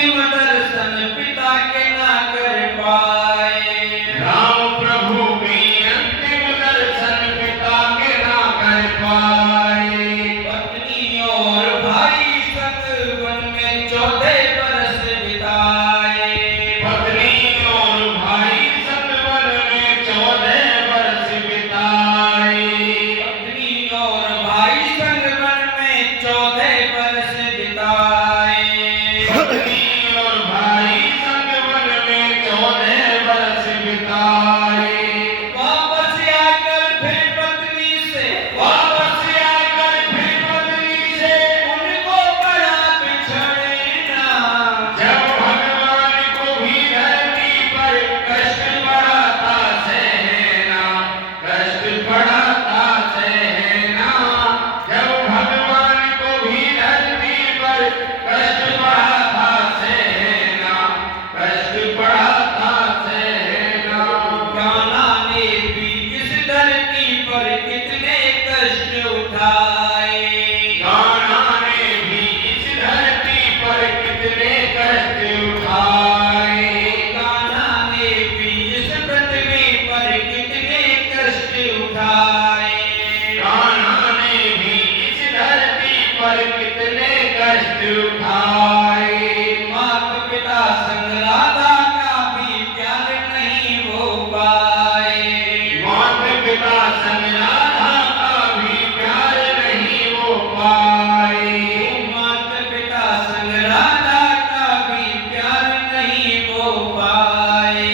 अंतिम दर्शन पिता के ना कर पाए। राम प्रभु भी अंतिम दर्शन पिता के ना कर पाए। पत्नी और भाई संग वन में 14 बरस बिताए। पत्नी और भाई संग वन में 14 बरस बिताए। पत्नी और भाई संग वन में 14 बरस बिताए। पत्नी और भाई संग वन में 14 बरस बिताए। वापस आकर फिर पत्नी से वापस आकर फिर पत्नी से उनको बड़ा बिछड़ना। जब भगवान को भी धरती पर कष्ट पड़ा था सहना, कष्ट पड़ा था सहना। जब भगवान को भी धरती पर कष्ट पड़ा था सहना, कष्ट पड़ा था सहना। ज्ञाना ने भी इस धरती पर कितने कष्ट उठाए। गाना ने भी इस धरती पर कितने कष्ट उठाए। गाना ने भी इस पृथ्वी पर कितने कष्ट उठाए। गाना ने भी इस धरती पर कितने कष्ट उठाए। माता पिता संग राधा का भी प्यार नहीं हो पाए। माता पिता संग राधा का भी प्यार नहीं हो पाए। माता पिता संग राधा का भी प्यार नहीं हो पाए।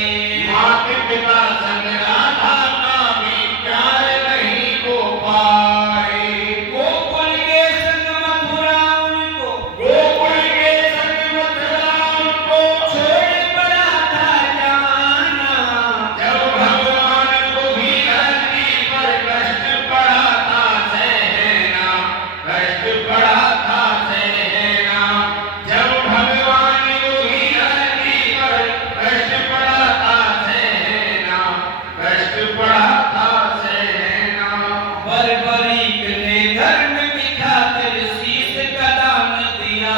माता पिता संग राधा का भी प्यार नहीं हो पाए। गोकुल के संग मथुरा उनको गोकुल के संग मथुरा उनको छोड़ पड़ा था जाना। जब भगवान को भी धरती पर कष्ट पड़ा था सहना, कष्ट पड़ा था सहना। जब भगवान को भी धरती पर कष्ट पड़ा था सहना, कष्ट पड़ा था सहना। बर्बरीक ने धर्म की खातिर शीश का दान दिया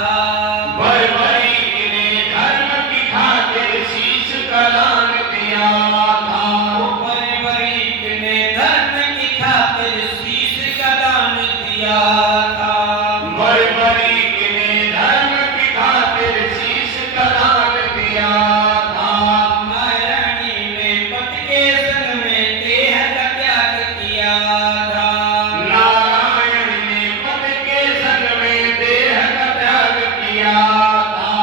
था। बर्बरीक ने धर्म की खातिर शीश का दान दिया था। बर्बरीक ने धर्म की खातिर शीश का दान दिया था। बर्बरीक ने धर्म की खातिर शीश का दान दिया था। नारायणी ने पति के संग में देह का त्याग किया था। नारायण ने पति के संग में देह का त्याग किया था।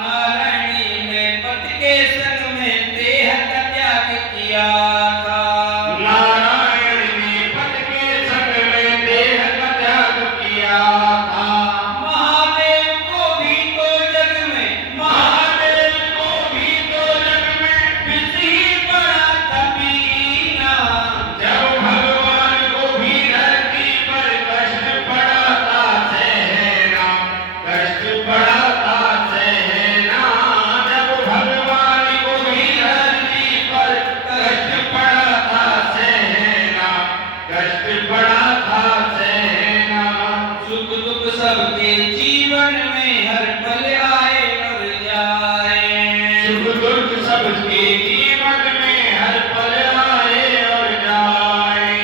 नारायणी ने पति के संग में देह का त्याग किया था। नारायण ने पति के संग में देह का त्याग किया था। महादेव को भी तो जग में महादेव को भी तो जग में विष ही पड़ा था पीना। जब भगवान को भी धरती पर कष्ट पड़ा था सहना, कष्ट पड़ा था सहना। जब भगवान को भी धरती पर कष्ट पड़ा था सहना, कष्ट पड़ा था सहना। सुख दुख सबके जीवन में हर पल आए और जाए। सुख दुख सबके जीवन में हर पल आए और जाए।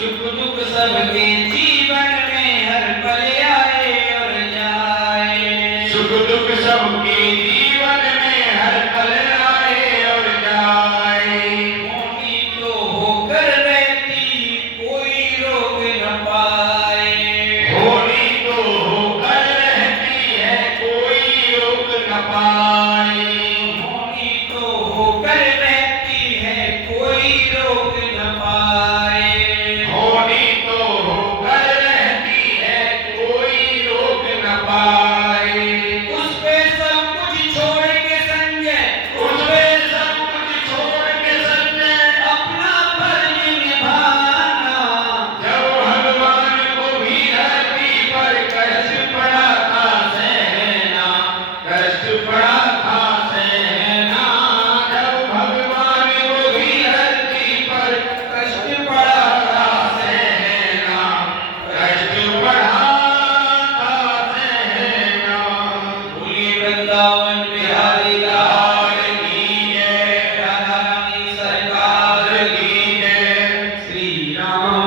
सुख दुख सबके जीवन में हर पल आए और जाए। सुख दुख सबके जीवन